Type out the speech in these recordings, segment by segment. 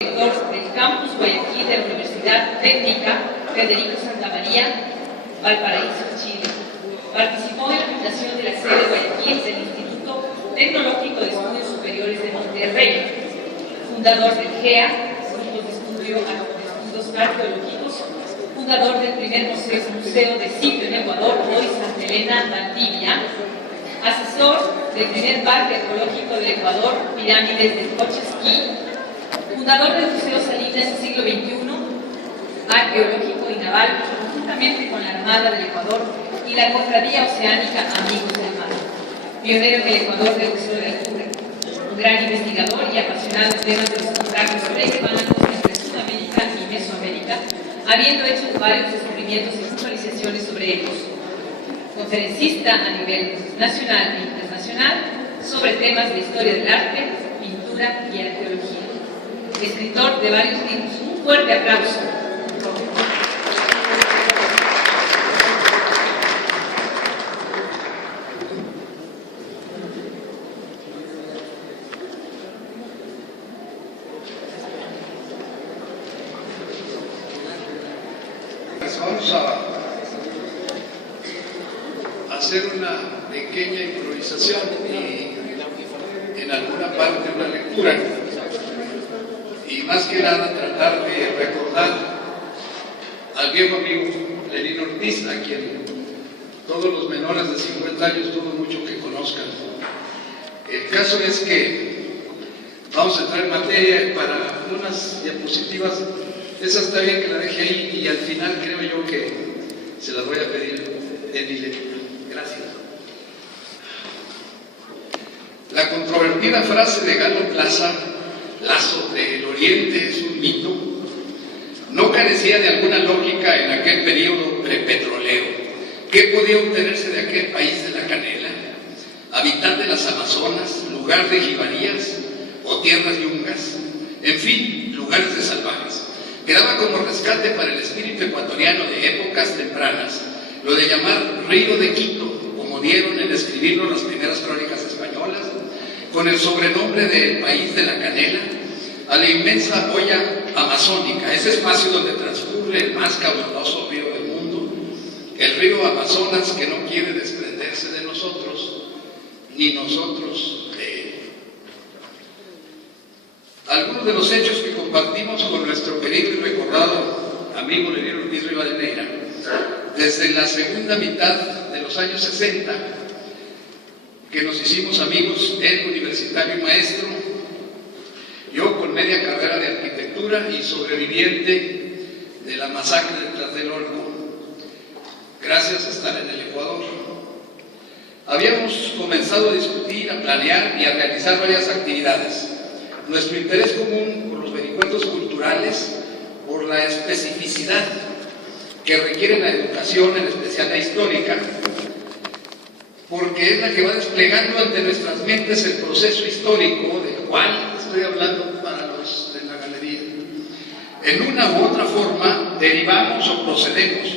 Director del Campus Guayaquil de la Universidad Técnica Federico Santa María, Valparaíso, Chile. Participó en la fundación de la sede Guayaquil del Instituto Tecnológico de Estudios Superiores de Monterrey, fundador del GEA, Grupos de Estudios Arqueológicos, fundador del primer museo de sitio en Ecuador, hoy Santa Elena, Valdivia, asesor del primer parque ecológico del Ecuador, Pirámides del Cochesquí, fundador del Museo Salinas Siglo XXI, arqueológico y naval, conjuntamente con la Armada del Ecuador y la Cofradía Oceánica Amigos del Mar, pionero en el Ecuador del Museo de la Altura, un gran investigador y apasionado en temas de los contactos prehispánicos entre Sudamérica y Mesoamérica, habiendo hecho varios descubrimientos y actualizaciones sobre ellos. Conferencista a nivel nacional e internacional sobre temas de historia del arte, pintura y arqueología. Escritor de varios libros. Un fuerte aplauso. Vamos a hacer una pequeña improvisación y en alguna parte una lectura. Y más que nada tratar de recordar al viejo amigo Lenín Ortiz, a quien todos los menores de 50 años dudo mucho que conozcan. El caso es que vamos a entrar en materia para unas diapositivas. Esa está bien que la deje ahí y al final creo yo que se las voy a pedir en mi lectura. Gracias. La controvertida frase de Galo Plaza, Lazo del Oriente es un mito, no carecía de alguna lógica en aquel periodo prepetrolero. ¿Qué podía obtenerse de aquel país de la canela? Habitar de las Amazonas, lugar de jibarías o tierras yungas, en fin, lugares de salvajes. Quedaba como rescate para el espíritu ecuatoriano de épocas tempranas lo de llamar Río de Quito, como dieron en escribirlo las primeras crónicas españolas, con el sobrenombre de país de la canela, a la inmensa olla amazónica, ese espacio donde transcurre el más caudaloso río del mundo, el río Amazonas que no quiere desprenderse de nosotros, ni nosotros de él. Algunos de los hechos que compartimos con nuestro querido y recordado amigo Lenín Ortiz Rivadeneira, desde la segunda mitad de los años 60, que nos hicimos amigos, él universitario y maestro, yo con media carrera de arquitectura y sobreviviente de la masacre de Tlatelolco, gracias a estar en el Ecuador. Habíamos comenzado a discutir, a planear y a realizar varias actividades. Nuestro interés común por los vericuetos culturales, por la especificidad que requiere la educación, en especial la histórica, porque es la que va desplegando ante nuestras mentes el proceso histórico del cual estoy hablando para los de la galería. En una u otra forma derivamos o procedemos,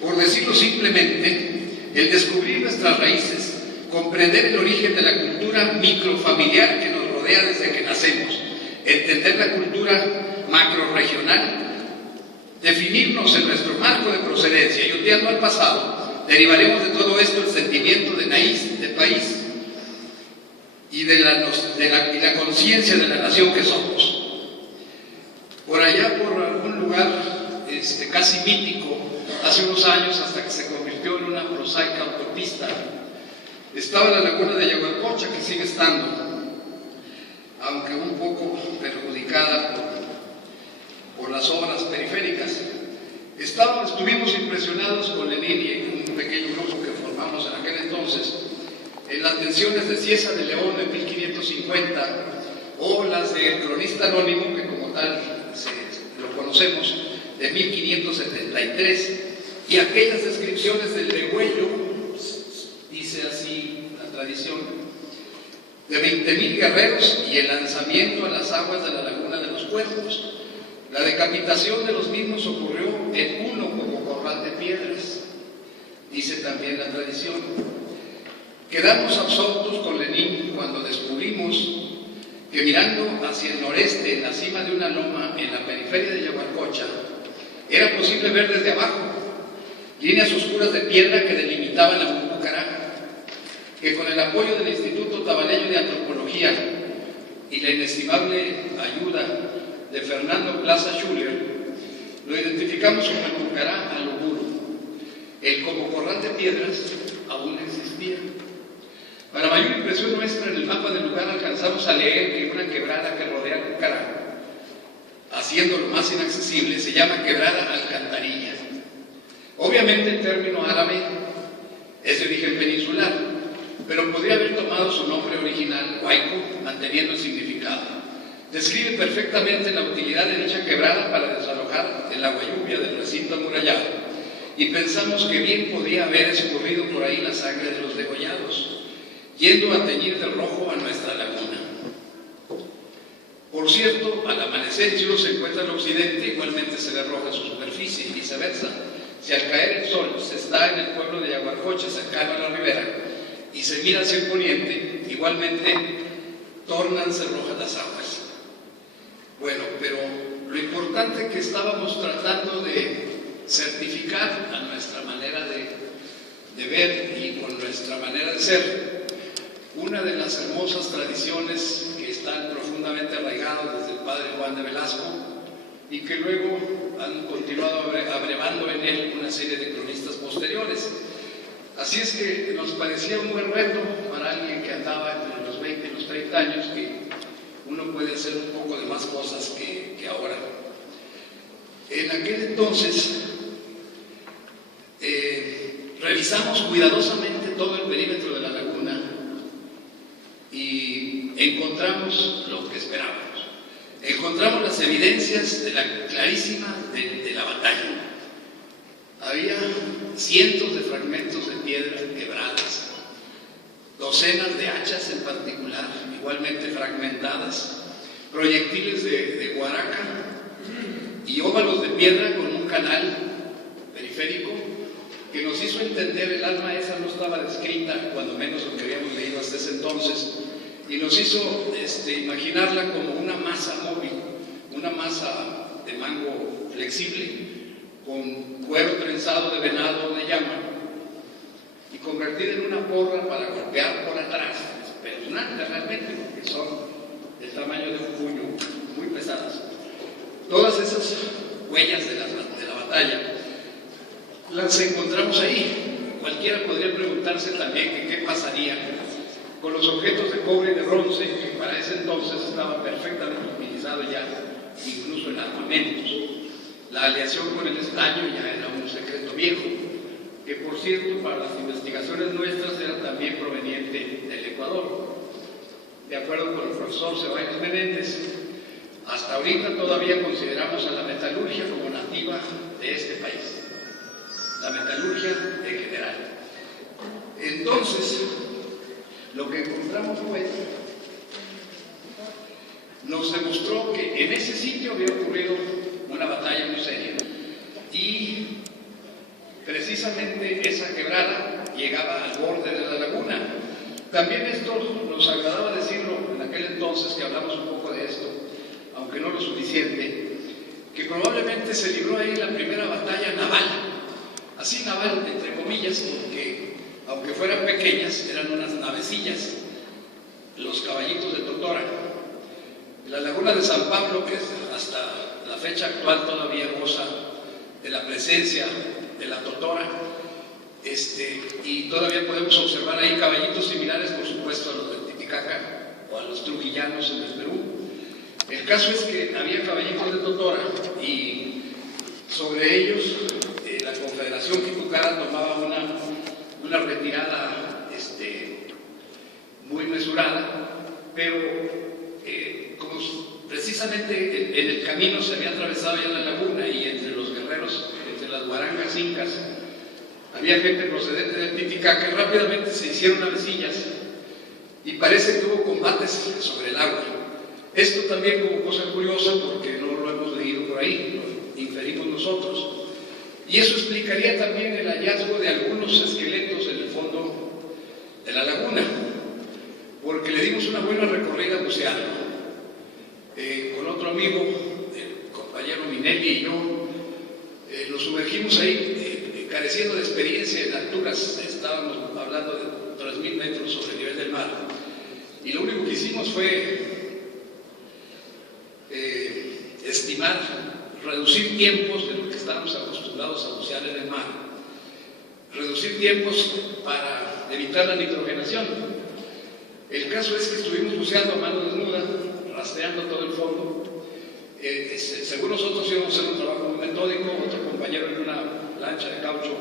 por decirlo simplemente, el descubrir nuestras raíces, comprender el origen de la cultura microfamiliar que nos rodea desde que nacemos, entender la cultura macrorregional, definirnos en nuestro marco de procedencia y ondeando al pasado, derivaremos de todo esto el sentimiento de país y de la conciencia de la nación que somos. Por allá, por algún lugar casi mítico, hace unos años, hasta que se convirtió en una prosaica autopista, estaba la laguna de Yaguarcocha, que sigue estando, aunque un poco perjudicada por las obras periféricas. Estuvimos impresionados con Lenín y un pequeño grupo que formamos en aquel entonces en las tensiones de Cieza de León de 1550 o las del cronista anónimo, que como tal lo conocemos, de 1573, y aquellas descripciones del degüello, dice así la tradición, de 20.000 guerreros y el lanzamiento a las aguas de la laguna de los Cuervos. La decapitación de los mismos ocurrió en uno como corral de piedras, dice también la tradición. Quedamos absortos con Lenín cuando descubrimos que mirando hacia el noreste, en la cima de una loma, en la periferia de Yaguarcocha, era posible ver desde abajo líneas oscuras de piedra que delimitaban la Mucucará, que con el apoyo del Instituto Tabaleño de Antropología y la inestimable ayuda de Fernando Plaza Schuller, lo identificamos como el Mucucará Aloguro. El como corral de piedras aún existía. Para mayor impresión nuestra, en el mapa del lugar alcanzamos a leer que una quebrada que rodea el Mucucará, haciéndolo más inaccesible, se llama Quebrada Alcantarilla. Obviamente el término árabe es de origen peninsular, pero podría haber tomado su nombre original, huayco, manteniendo el significado. Describe perfectamente la utilidad de dicha quebrada para desalojar el agua lluvia del recinto amurallado, y pensamos que bien podía haber escurrido por ahí la sangre de los degollados, yendo a teñir de rojo a nuestra laguna. Por cierto, al amanecer, si uno se encuentra al occidente, igualmente se ve roja su superficie, y viceversa. Si al caer el sol se está en el pueblo de Yaguarcocha, cercano a la ribera, y se mira hacia el poniente, igualmente tórnanse rojas las aguas. Bueno, pero lo importante que estábamos tratando de certificar a nuestra manera de ver y con nuestra manera de ser, una de las hermosas tradiciones que están profundamente arraigadas desde el padre Juan de Velasco y que luego han continuado abrevando en él una serie de cronistas posteriores. Así es que nos parecía un buen reto para alguien que andaba entre los 20 y los 30 años, que uno puede hacer un poco de más cosas que ahora. En aquel entonces revisamos cuidadosamente todo el perímetro de la laguna y encontramos lo que esperábamos. Encontramos las evidencias de la clarísima de la batalla. Había cientos de fragmentos de piedra quebradas, docenas de hachas en particular, igualmente fragmentadas, proyectiles de guaraca y óvalos de piedra con un canal periférico que nos hizo entender el alma esa no estaba descrita, cuando menos lo que habíamos leído hasta ese entonces, y nos hizo imaginarla como una masa móvil, una masa de mango flexible, con cuero trenzado de venado o de llama, y convertida en una porra para golpear por atrás, espeluznantes realmente, porque son del tamaño de un puño, muy pesadas. Todas esas huellas de la batalla las encontramos ahí. Cualquiera podría preguntarse también que qué pasaría con los objetos de cobre y de bronce, que para ese entonces estaban perfectamente utilizados ya, incluso en armamentos. La aleación con el estaño ya era un secreto viejo, que por cierto para las investigaciones nuestras era también proveniente del Ecuador. De acuerdo con el profesor Ceballos Menéndez, hasta ahorita todavía consideramos a la metalurgia como nativa de este país, la metalurgia en general. Entonces, lo que encontramos fue, nos demostró que en ese sitio había ocurrido una batalla muy seria y precisamente esa quebrada llegaba al borde de la laguna. También esto nos agradaba decirlo en aquel entonces que hablamos un poco de esto, aunque no lo suficiente, que probablemente se libró ahí la primera batalla naval, así naval entre comillas, porque aunque fueran pequeñas eran unas navecillas, los caballitos de Totora. La laguna de San Pablo, que hasta la fecha actual todavía goza de la presencia de la Totora, y todavía podemos observar ahí caballitos similares, por supuesto, a los del Titicaca o a los trujillanos en el Perú. El caso es que había caballitos de Totora y sobre ellos la Confederación Quipucara tomaba una retirada muy mesurada, pero como precisamente en el camino se había atravesado ya la laguna y entre los guerreros, entre las guarangas incas, había gente procedente del Titicaca, que rápidamente se hicieron navecillas y parece que hubo combates sobre el agua. Esto también como cosa curiosa, porque no lo hemos leído por ahí, lo inferimos nosotros. Y eso explicaría también el hallazgo de algunos esqueletos en el fondo de la laguna, porque le dimos una buena recorrida buceando. con otro amigo, el compañero Minelli y yo, nos sumergimos ahí, careciendo de experiencia en alturas. Estábamos hablando de 3.000 metros sobre el nivel del mar, y lo único que hicimos fue estimar, reducir tiempos de lo que estábamos acostumbrados a bucear en el mar, reducir tiempos para evitar la nitrogenación. El caso es que estuvimos buceando a mano desnuda, rastreando todo el fondo. Según nosotros íbamos a hacer un trabajo muy metódico. Otro compañero en una lancha de caucho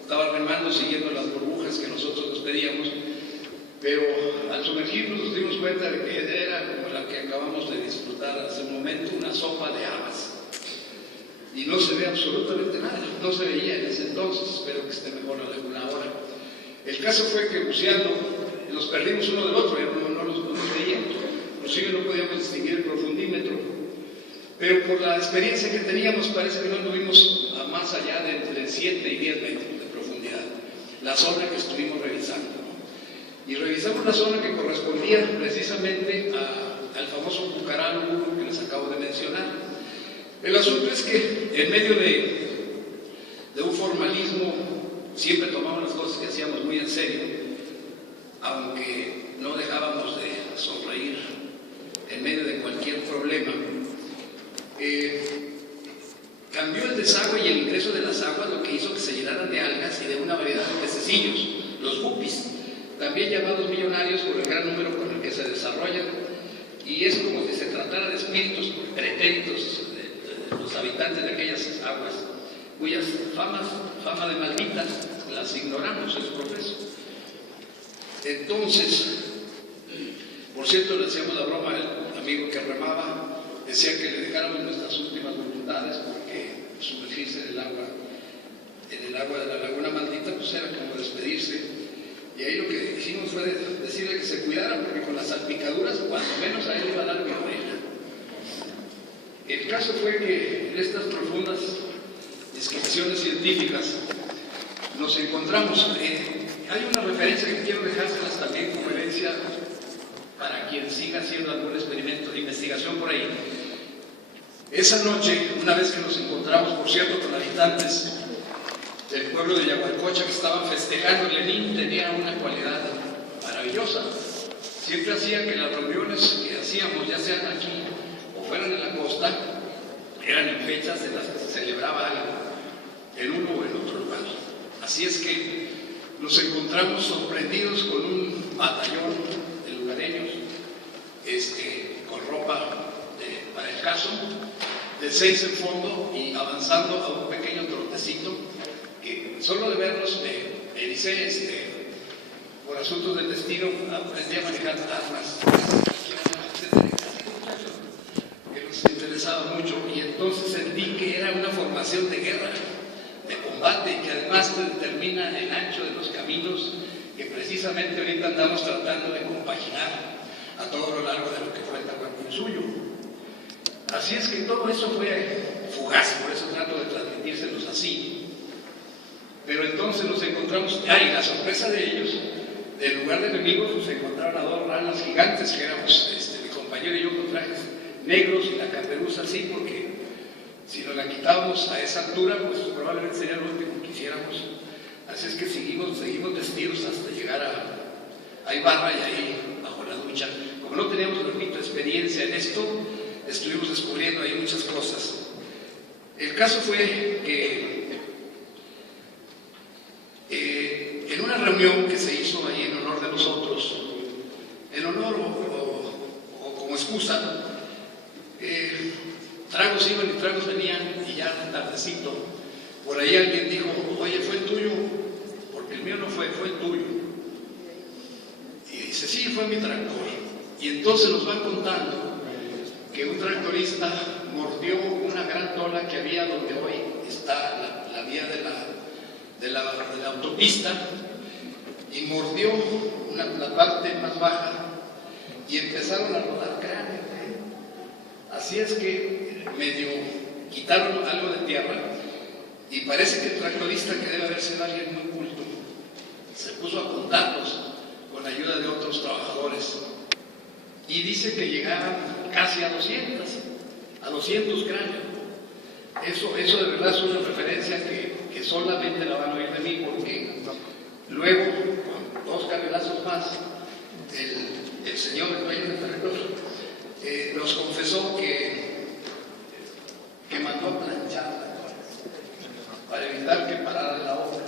estaba remando siguiendo las burbujas que nosotros nos pedíamos, pero al sumergirnos nos dimos cuenta de que era como la que acabamos de disfrutar hace un momento, una sopa de habas, y no se ve absolutamente nada. No se veía en ese entonces. Espero que esté mejor la laguna ahora. El caso fue que buceando nos perdimos uno del otro, ya no nos veíamos, inclusive no podíamos distinguir el profundímetro, pero por la experiencia que teníamos parece que no anduvimos a más allá de entre 7 y 10 metros de profundidad, la zona que estuvimos revisando, ¿no? Y revisamos la zona que correspondía precisamente al famoso Pucará que les acabo de mencionar. El asunto es que en medio de un formalismo siempre tomamos las cosas que hacíamos muy en serio, aunque no dejábamos de sonreír en medio de cualquier problema. Cambió el desagüe y el ingreso de las aguas, lo que hizo que se llenaran de algas y de una variedad de pececillos, los guppies, también llamados millonarios por el gran número con el que se desarrollan, y es como si se tratara de espíritus pretéritos de los habitantes de aquellas aguas, cuyas fama de malditas las ignoramos, es profeso. Entonces, por cierto, le hacíamos la broma al amigo que remaba, decía que le dejáramos nuestras últimas voluntades, porque sumergirse en el agua de la laguna maldita, pues era como despedirse. Y ahí lo que hicimos fue decirle que se cuidara, porque con las salpicaduras, cuando menos a él le iba a dar violeta. El caso fue que en estas profundas descripciones científicas nos encontramos. Hay una referencia que quiero dejárselas también como herencia para quien siga haciendo algún experimento de investigación por ahí. Esa noche, una vez que nos encontramos, por cierto, con habitantes del pueblo de Yagualcocha que estaban festejando, Lenín tenía una cualidad maravillosa. Siempre hacía que las reuniones que hacíamos, ya sean aquí o fueran en la costa, eran en fechas en las que se celebraba algo, en uno o en otro lugar. Así es que nos encontramos sorprendidos con un batallón de lugareños, con ropa para el caso, de 6 en fondo, y avanzando a un pequeño trotecito que solo de verlos me ericé, por asuntos del destino aprendí a manejar armas, que nos interesaba mucho, y entonces sentí que era una formación de guerra, de combate, que además determina el ancho de los caminos que precisamente ahorita andamos tratando de compaginar a todo lo largo de lo que fue Tahuantinsuyo. Así es que todo eso fue fugaz, por eso trato de transmitírselos así. Pero entonces nos encontramos, y la sorpresa de ellos, en lugar de enemigos, nos encontraron a 2 ranas gigantes, que éramos mi compañero y yo con trajes negros y la carperuza así, porque si nos la quitábamos a esa altura, pues probablemente sería lo último que hiciéramos. Así es que seguimos vestidos hasta llegar a Ibarra, y ahí bajo la ducha. Como no teníamos, repito, experiencia en esto, estuvimos descubriendo ahí muchas cosas. El caso fue que en una reunión que se hizo ahí en honor de nosotros, en honor o como excusa, tragos iban y tragos venían, y ya tardecito, por ahí alguien dijo: oye, ¿fue el tuyo? Porque el mío no fue, fue el tuyo. Y dice: sí, fue mi tractor. Y entonces nos van contando que un tractorista mordió una gran tola que había donde hoy está la vía de la autopista, y mordió la parte más baja, y empezaron a rodar cráneo. Así es que medio quitaron algo de tierra, y parece que el tractorista, que debe haber sido alguien muy culto, se puso a contarlos con ayuda de otros trabajadores, y dice que llegaban casi a 200 cráneos. Eso de verdad es una referencia que solamente la van a oír de mí, porque luego, con 2 carrilazos más, el señor, el dueño del territorio, nos confesó que mandó a plancharla para evitar que parara la obra.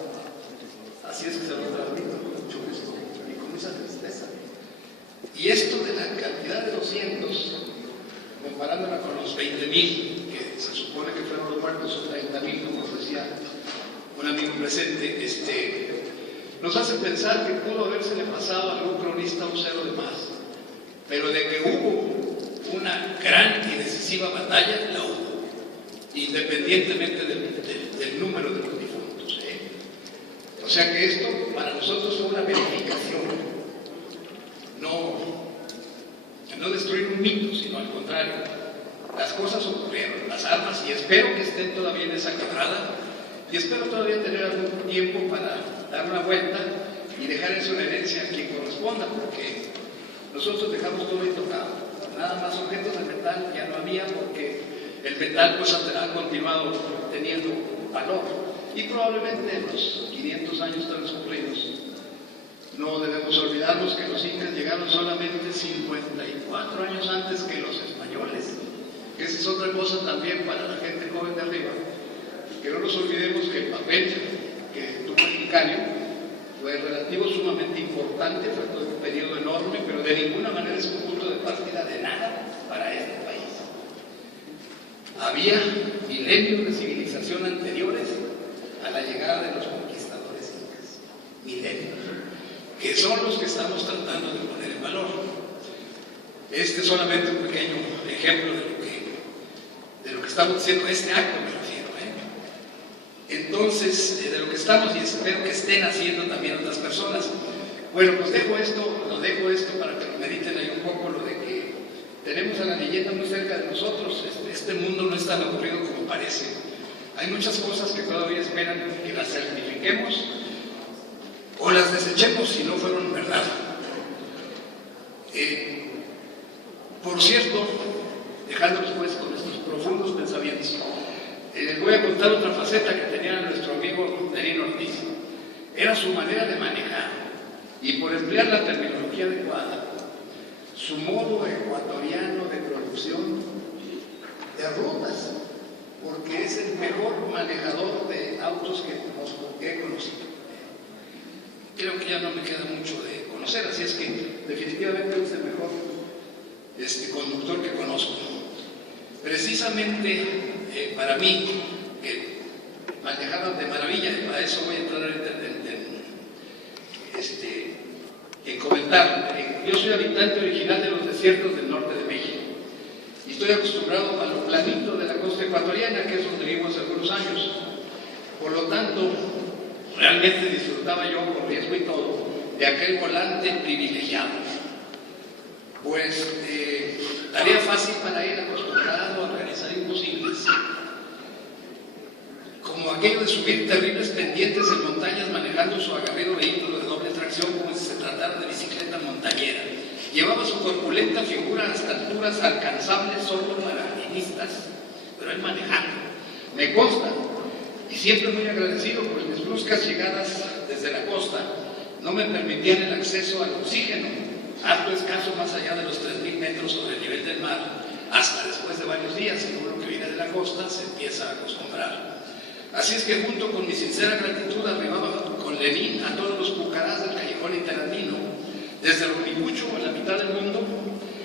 Así es que se lo transmito con mucho gusto y con mucha tristeza. Y esto de la cantidad de 200, comparándola con los 20,000, que se supone que fueron los muertos, o 30,000, como decía un amigo presente, nos hace pensar que pudo habérsele pasado a algún cronista un 0 de más, pero de que hubo una gran y decisiva batalla, la hubo, independientemente del número de los difuntos. O sea que esto para nosotros fue una verificación, no destruir un mito, sino al contrario. Las cosas ocurrieron, las armas, y espero que estén todavía en esa quebrada, y espero todavía tener algún tiempo para dar una vuelta y dejar eso en herencia a quien corresponda, porque nosotros dejamos todo intocado. Nada más objetos de metal ya no había, porque el metal pues ha continuado teniendo valor, y probablemente en los 500 años transcurridos no debemos olvidarnos que los incas llegaron solamente 54 años antes que los españoles. Esa es otra cosa también para la gente joven de arriba, que no nos olvidemos que el papel que tuvo el Incario fue relativo, sumamente importante, fue todo un periodo enorme, pero de ninguna manera es un punto de partida de nada para este país. Había milenios de civilización anteriores a la llegada de los conquistadores incas, milenios, que son los que estamos tratando de poner en valor. Este es solamente un pequeño ejemplo de lo que estamos haciendo, este acto me refiero. Entonces, de lo que estamos, y espero que estén haciendo también otras personas. Bueno, pues lo dejo esto para que lo mediten ahí un poco, lo de que tenemos a la leyenda muy cerca de nosotros. Este mundo no es tan aburrido como parece. Hay muchas cosas que todavía esperan que las certifiquemos o las desechemos si no fueron verdad. Por cierto, dejándolos pues con estos profundos pensamientos, les voy a contar otra faceta que tenía nuestro amigo Nerino Ortiz. Era su manera de manejar, y por emplear la terminología adecuada, su modo ecuatoriano de producción de rutas, porque es el mejor manejador de autos que he conocido. Creo que ya no me queda mucho de conocer, así es que definitivamente es el mejor conductor que conozco. Precisamente para mí, que manejaban de maravilla, y para eso voy a entrar en comentar. Yo soy habitante original de los desiertos del norte de México, y estoy acostumbrado a lo planito de la costa ecuatoriana, que es donde vivo hace algunos años. Por lo tanto, realmente disfrutaba yo, con riesgo y todo, de aquel volante privilegiado. Pues tarea fácil para ir acostumbrado a realizar imposibles, como aquello de subir terribles pendientes en montañas manejando su aguerrido vehículo de doble tracción como si se tratara de bicicleta montañera. Llevaba su corpulenta figura hasta alturas alcanzables solo para alpinistas, pero él manejando, me consta, y siempre muy agradecido, pues mis bruscas llegadas desde la costa no me permitían el acceso al oxígeno, algo escaso más allá de los 3,000 metros sobre el nivel del mar, hasta después de varios días, y uno que viene de la costa se empieza a acostumbrar. Así es que junto con mi sincera gratitud arribaba con Lenin a todos los pucarás del callejón interandino, desde Rumipucho, en la mitad del mundo,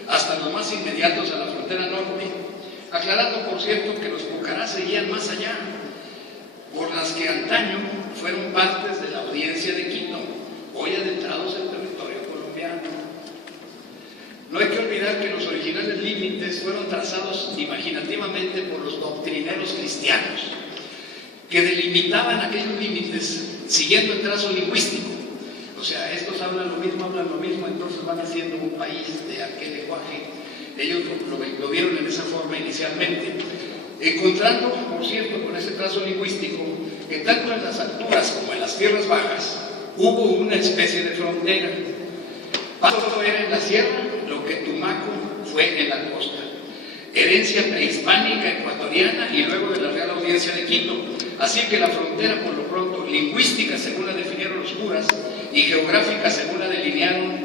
hasta los más inmediatos a la frontera norte, aclarando por cierto que los pucarás seguían más allá, por las que antaño fueron partes de la audiencia de Quito, hoy adentrados en territorio colombiano. No hay que olvidar que los originales límites fueron trazados imaginativamente por los doctrineros cristianos, que delimitaban aquellos límites siguiendo el trazo lingüístico. O sea, estos hablan lo mismo, entonces van haciendo un país de aquel lenguaje. Ellos lo vieron en esa forma inicialmente, encontrando, por cierto, con ese trazo lingüístico, que tanto en las alturas como en las tierras bajas hubo una especie de frontera. Pasto era en la sierra lo que Tumaco fue en la costa. herencia prehispánica ecuatoriana y luego de la Real Audiencia de Quito. Así que la frontera, por lo pronto, lingüística según la definieron los curas y geográfica según la delinearon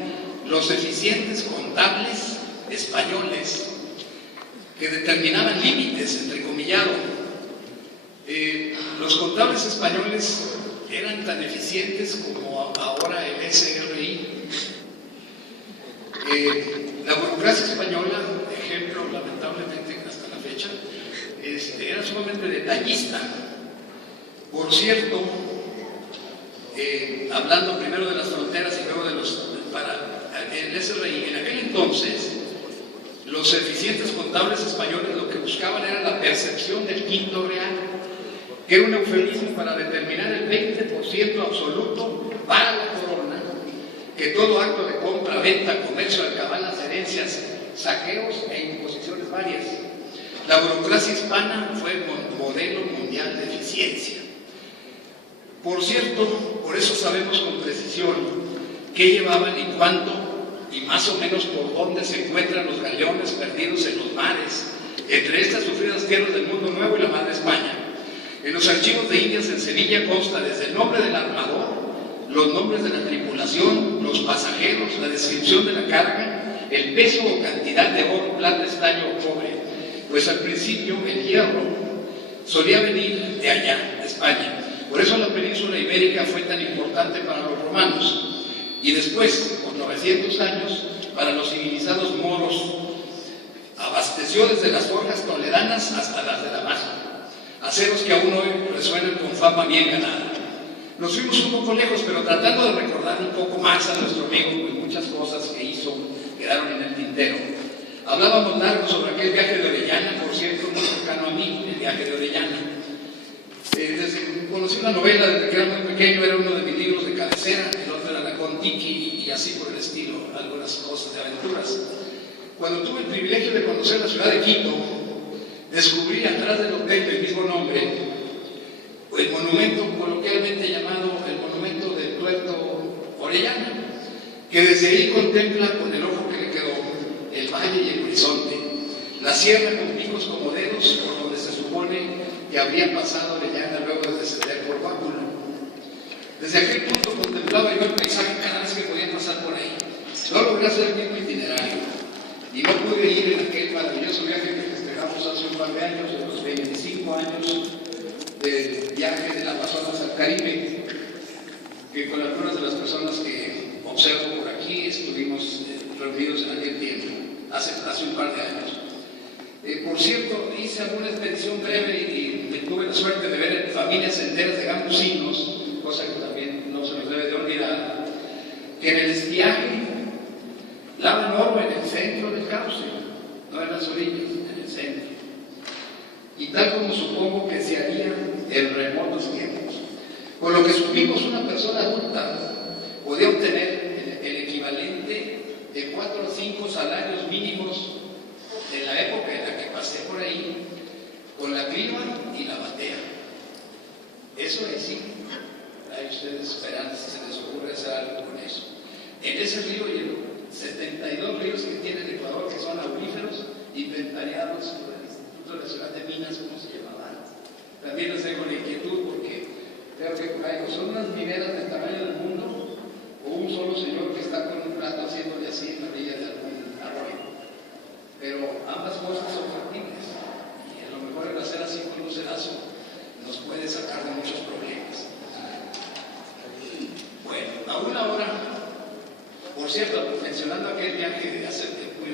los eficientes contables españoles, que determinaban límites, entrecomillado. Los contables españoles eran tan eficientes como ahora el SRI. La burocracia española, ejemplo, lamentablemente hasta la fecha, era sumamente detallista. Por cierto, hablando primero de las fronteras y luego de para el SRI, en aquel entonces, los eficientes contables españoles lo que buscaban era la percepción del quinto real, que era un eufemismo para determinar el 20% absoluto para la corona, que todo acto de compra, venta, comercio, alcabalas, herencias, saqueos e imposiciones varias. La burocracia hispana fue modelo mundial de eficiencia. Por cierto, por eso sabemos con precisión qué llevaban y cuánto, y más o menos por dónde se encuentran los galeones perdidos en los mares, entre estas sufridas tierras del mundo nuevo y la madre España. En los archivos de Indias en Sevilla consta desde el nombre del armador, los nombres de la tripulación, los pasajeros, la descripción de la carga, el peso o cantidad de oro, plata, estaño o cobre. Pues al principio el hierro solía venir de allá, de España. Por eso la península ibérica fue tan importante para los romanos. Y después, por 900 años, para los civilizados moros. Abasteció desde las forjas toledanas hasta las de Damasco, aceros que aún hoy resuenan con fama bien ganada. Nos fuimos un poco lejos, pero tratando de recordar un poco más a nuestro amigo, pues muchas cosas que hizo quedaron en el tintero. Hablábamos largo sobre aquel viaje de Orellana, por cierto, muy cercano a mí, el viaje de Orellana. Desde que conocí una novela desde que era muy pequeño, era uno de mis libros de cabecera, el otro era la Kon-Tiki y así por el estilo, algunas cosas de aventuras. Cuando tuve el privilegio de conocer la ciudad de Quito, descubrí atrás del hotel del mismo nombre el monumento coloquialmente llamado el monumento del Tuerto Orellana, que desde ahí contempla con el ojo que le quedó el valle y el horizonte, la sierra con picos como dedos por donde se supone que habría pasado Orellana luego de descender por Báculo. Desde aquel punto contemplaba yo el paisaje cada vez que podía pasar por ahí. No logré hacer el mismo itinerario y no pude ir en aquel maravilloso viaje que festejamos hace un par de años, de los 25 años del viaje del Amazonas al Caribe, que con algunas de las personas que observo por aquí estuvimos reunidos en aquel tiempo, hace un par de años. Por cierto, hice alguna expedición breve y tuve la suerte de ver familias enteras de gambusinos, cosa que también no se nos debe de olvidar, que en el estiaje lavan oro en el centro del cauce, no en las orillas, en el centro. Y tal como supongo que se haría en remotos tiempos. Con lo que supimos, una persona adulta podía obtener el equivalente de 4 o 5 salarios mínimos en la época en la que pasé por ahí, con la criba y la batea. Eso es sí. Hay ustedes esperando si se les ocurre hacer algo con eso. En ese río y en 72 ríos que tiene el Ecuador, que son auríferos, inventariados por el Instituto de la Ciudad de Minas, como se llamaba antes. También les dejo la inquietud porque creo que son unas mineras del tamaño del mundo o un solo señor que está con un plato haciéndole así en la orilla de algún arroyo. Pero ambas cosas son factibles y a lo mejor el hacer así con un sedazo nos puede sacar de muchos problemas. Bueno, aún ahora, por cierto, mencionando aquel viaje de hace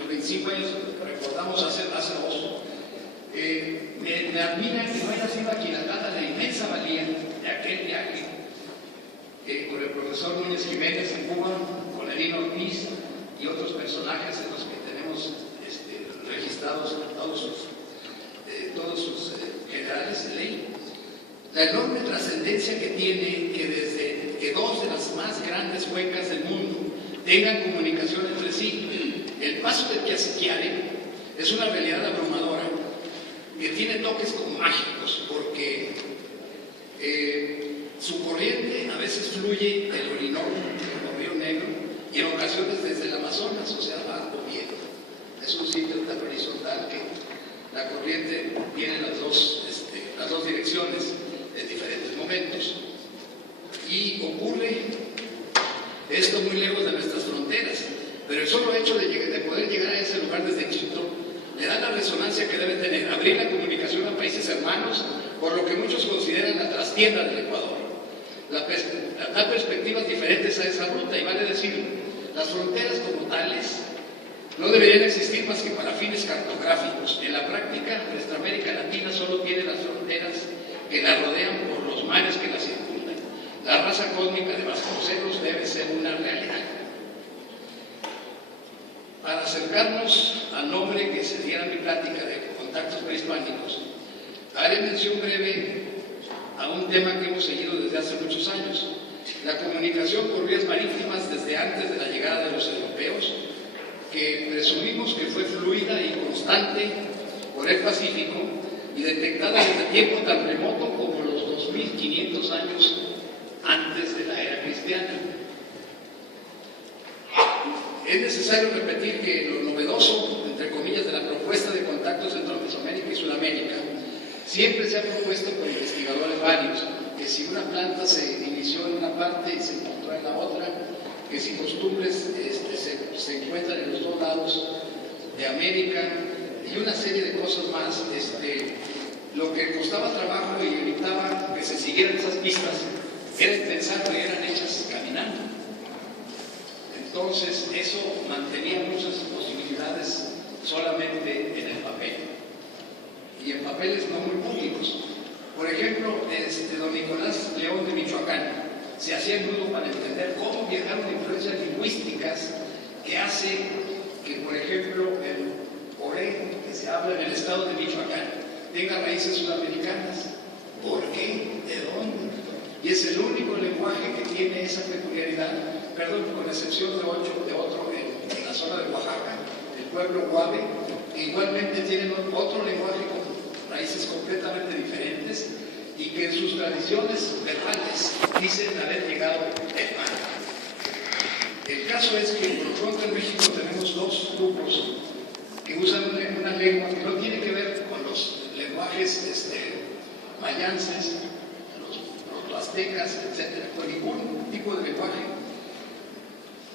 25 años, recordamos hace 2, me admira que no haya sido aquilatada la inmensa valía de aquel viaje por el profesor Núñez Jiménez en Cuba, con Elino Ortiz y otros personajes en los que tenemos registrados todos sus generales de ley. La enorme trascendencia que tiene que desde que 2 de las más grandes cuencas del mundo tengan comunicación entre sí. El paso del Piasequiare es una realidad abrumadora que tiene toques como mágicos porque su corriente a veces fluye del Orinoco, del Río Negro, y en ocasiones desde el Amazonas, o sea, va o viene. Es un sitio tan horizontal que la corriente tiene las dos direcciones en diferentes momentos. Y ocurre esto muy lejos de nuestras fronteras, pero el solo hecho de poder llegar a ese lugar desde Quito le da la resonancia que debe tener, abrir la comunicación a países hermanos, por lo que muchos consideran la trastienda del Ecuador. Da perspectivas diferentes a esa ruta, y vale decir, las fronteras como tales no deberían existir más que para fines cartográficos. En la práctica, nuestra América Latina solo tiene las fronteras que la rodean por los mares que la circundan. La raza cósmica de Vasconcelos debe ser una realidad. Para acercarnos al nombre que se diera mi plática de contactos prehispánicos, haré mención breve a un tema que hemos seguido desde hace muchos años: la comunicación por vías marítimas desde antes de la llegada de los europeos, que presumimos que fue fluida y constante por el Pacífico y detectada desde tiempo tan remoto como los 2500 años antes de la era cristiana. Es necesario repetir que lo novedoso, entre comillas, de la propuesta de contactos entre Mesoamérica y Sudamérica siempre se ha propuesto por investigadores varios, que si una planta se inició en una parte y se encontró en la otra, que si costumbres se encuentran en los dos lados de América, y una serie de cosas más. Lo que costaba trabajo y evitaba que se siguieran esas pistas era pensar que eran hechas caminando. Entonces eso mantenía muchas posibilidades solamente en el papel, y en papeles no muy públicos. Por ejemplo, don Nicolás León de Michoacán se hacía el nudo para entender cómo viajaron influencias lingüísticas que hace que, por ejemplo, el oré que se habla en el estado de Michoacán tenga raíces sudamericanas. ¿Por qué? ¿De dónde? Y es el único lenguaje que tiene esa peculiaridad, perdón, con excepción de otro en la zona de Oaxaca, el pueblo Guave, que igualmente tienen otro lenguaje con raíces completamente diferentes, y que en sus tradiciones verbales dicen haber llegado del mar. El caso es que por lo pronto en México tenemos dos grupos que usan una lengua que no tiene que ver con los lenguajes mayances, los aztecas, etc., con ningún tipo de lenguaje.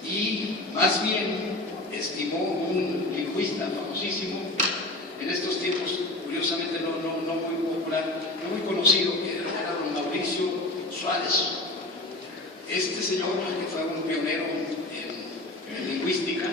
Y más bien estimó un lingüista famosísimo en estos tiempos, curiosamente no muy popular, no muy conocido, que era don Mauricio Suárez. Este señor, que fue un pionero en lingüística,